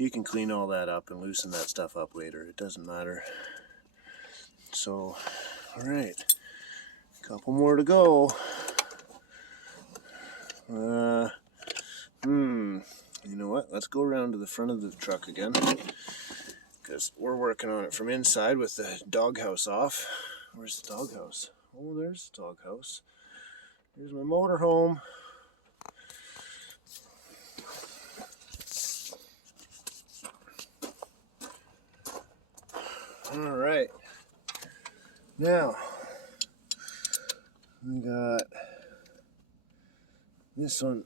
You can clean all that up and loosen that stuff up later. It doesn't matter. So, alright. A couple more to go. You know what? Let's go around to the front of the truck again, because we're working on it from inside with the doghouse off. Where's the doghouse? Oh, there's the doghouse. Here's my motorhome. Alright. Now, we got this one.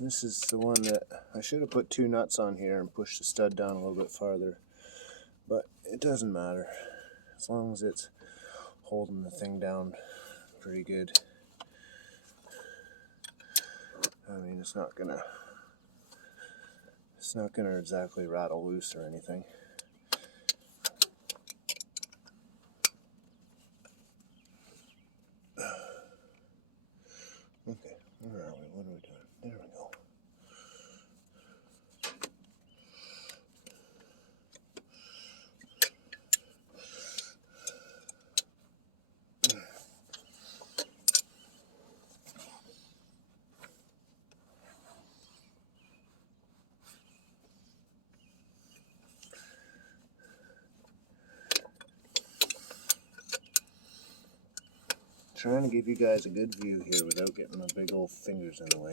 This is the one that I should have put 2 nuts on here and pushed the stud down a little bit farther, but it doesn't matter as long as it's holding the thing down pretty good. I mean, it's not gonna exactly rattle loose or anything. Okay, where are we? What are we doing? There we go. Trying to give you guys a good view here without getting my big old fingers in the way.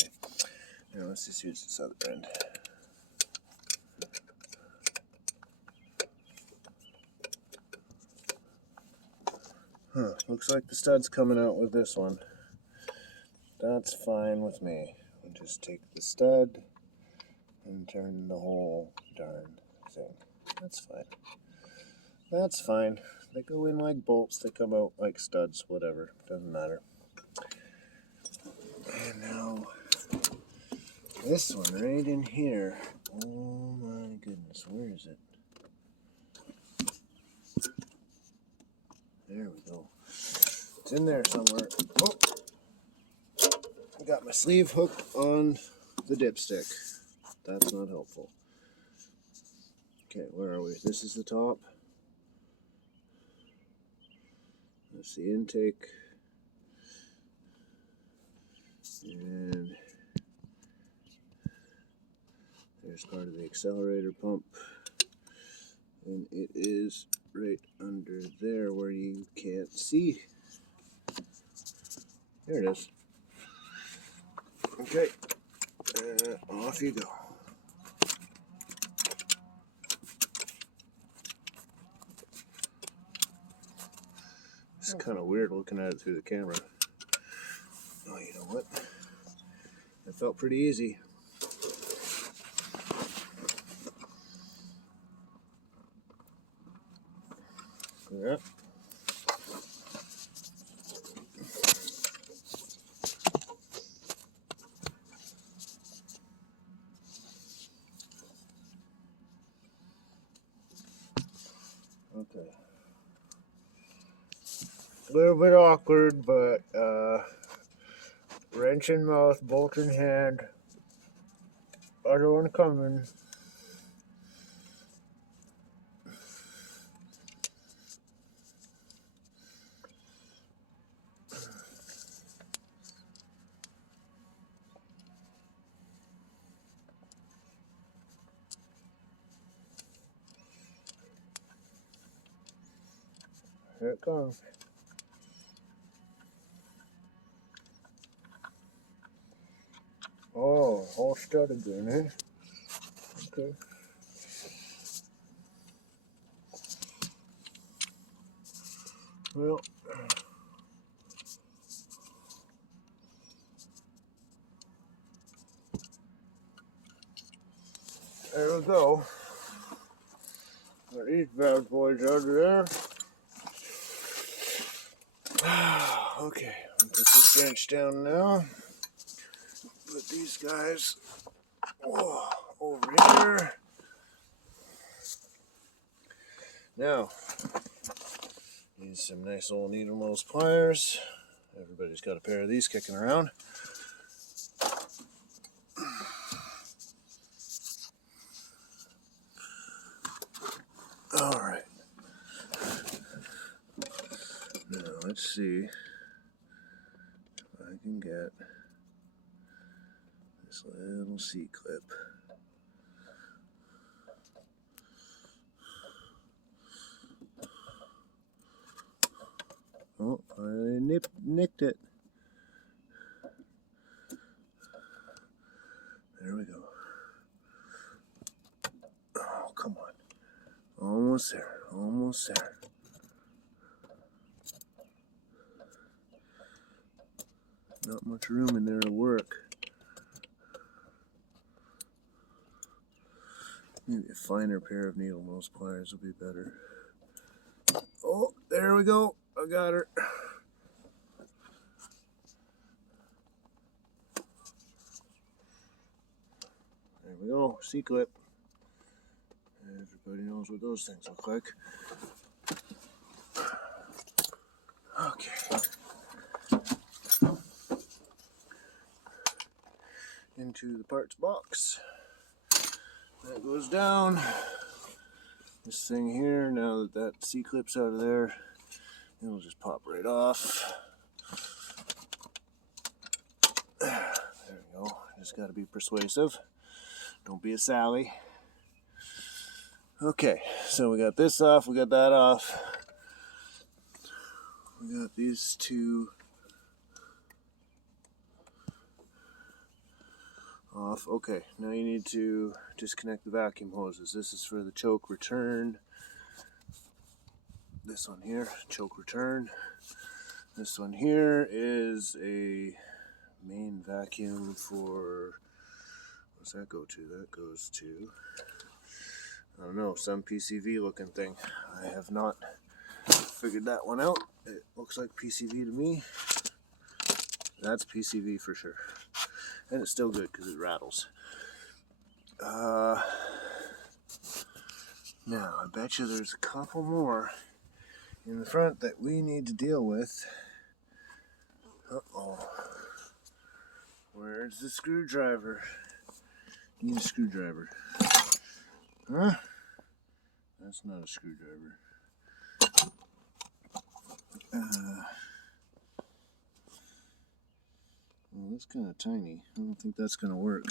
Now let's just use this other end. Looks like the stud's coming out with this one. That's fine with me. We'll just take the stud and turn the whole darn thing. That's fine. That's fine. They go in like bolts, they come out like studs, whatever. Doesn't matter. And now, this one right in here. Oh my goodness, where is it? There we go. It's in there somewhere. Oh! I got my sleeve hooked on the dipstick. That's not helpful. Okay, where are we? This is the top. That's the intake. And there's part of the accelerator pump. And it is right under there where you can't see. There it is. Okay, off you go. It's kind of weird looking at it through the camera. Oh, you know what? That felt pretty easy. Yeah. Okay. A little bit awkward, but wrench in mouth, bolt in hand. Other one coming. Here it comes. Oh, whole stud again, eh? Okay. Well, there we go. Got these bad boys out of there. Okay, I'll put this wrench down now. Put these guys over here. Now, use some nice old needle nose pliers. Everybody's got a pair of these kicking around. let's see if I can get this little C-clip. Oh, I nicked it. There we go. Oh, come on. Almost there. Almost there. Not much room in there to work. Maybe a finer pair of needle nose pliers will be better. Oh, there we go. I got her. There we go. C-clip. Everybody knows what those things look like. Okay. Into the parts box. That goes down. This thing here, now that that C-clip's out of there, it'll just pop right off. There we go. Just got to be persuasive. Don't be a Sally. Okay, so we got this off, we got that off. We got these two off. Okay, now you need to disconnect the vacuum hoses. This is for the choke return. This one here, choke return. This one here is a main vacuum for, what's that go to? That goes to, I don't know, some PCV looking thing. I have not figured that one out. It looks like PCV to me. That's PCV for sure. And it's still good because it rattles. Now, I bet you there's a couple more in the front that we need to deal with. Uh-oh. Where's the screwdriver? Need a screwdriver. Huh? That's not a screwdriver. Well, that's kind of tiny. I don't think that's going to work.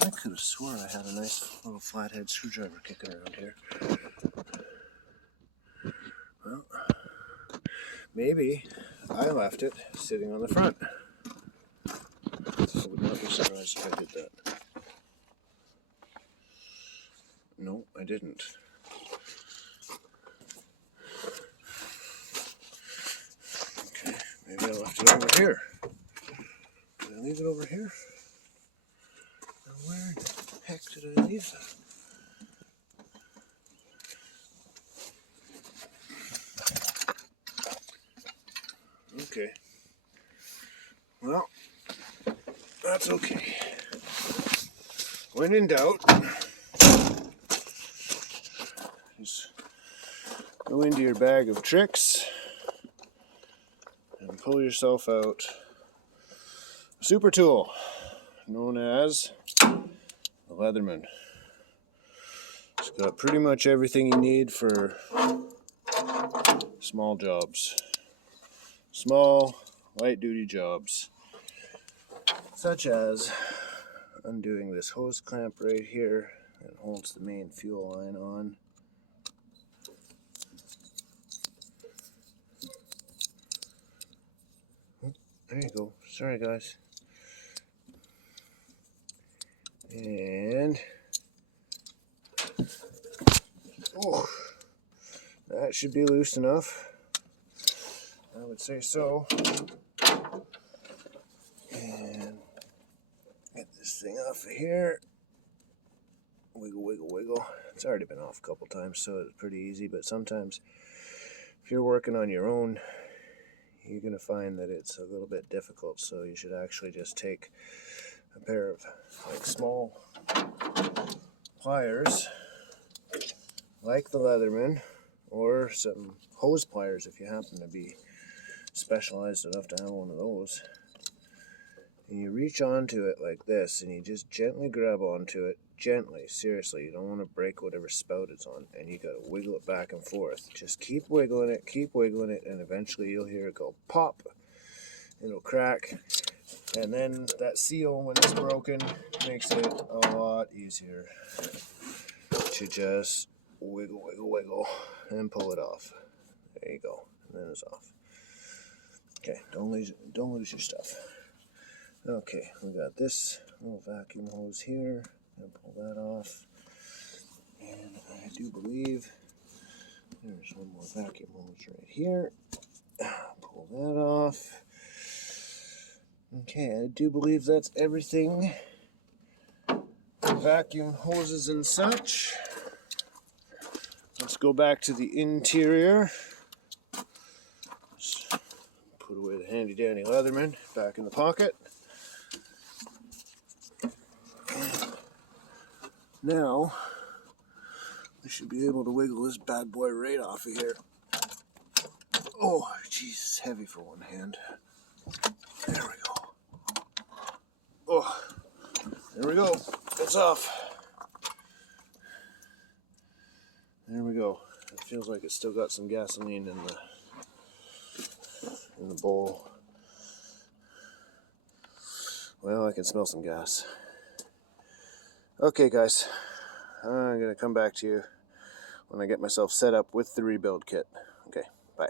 I could have swore I had a nice little flathead screwdriver kicking around here. Well, maybe I left it sitting on the front. I would not be surprised if I did that. No, I didn't. Okay, maybe I left it over here. Did I leave it over here? Now where the heck did I leave that? Okay. Well, that's okay. When in doubt, just go into your bag of tricks and pull yourself out a super tool known as the Leatherman. It's got pretty much everything you need for small jobs. Small, light-duty jobs. Such as undoing this hose clamp right here that holds the main fuel line on. There you go. Sorry, guys. And oh, that should be loose enough. I would say so. And get this thing off of here. Wiggle, wiggle, wiggle. It's already been off a couple times, so it's pretty easy, but sometimes if you're working on your own, you're going to find that it's a little bit difficult, so you should actually just take a pair of like small pliers like the Leatherman, or some hose pliers if you happen to be specialized enough to have one of those, and you reach onto it like this, and you just gently grab onto it. Gently, seriously, you don't want to break whatever spout it's on, and you got to wiggle it back and forth. Just keep wiggling it, and eventually you'll hear it go pop. It'll crack, and then that seal, when it's broken, makes it a lot easier to just wiggle, and pull it off. There you go, and then it's off. Okay, don't lose your stuff. Okay, we got this little vacuum hose here. I'm gonna pull that off. And I do believe there's one more vacuum hose right here. Pull that off. Okay, I do believe that's everything. Vacuum hoses and such. Let's go back to the interior. Just put away the handy dandy Leatherman back in the pocket. Now, we should be able to wiggle this bad boy right off of here. Oh, jeez, it's heavy for one hand. There we go. Oh, there we go. It's off. There we go. It feels like it's still got some gasoline in the bowl. Well, I can smell some gas. Okay, guys. I'm going to come back to you when I get myself set up with the rebuild kit. Okay, bye.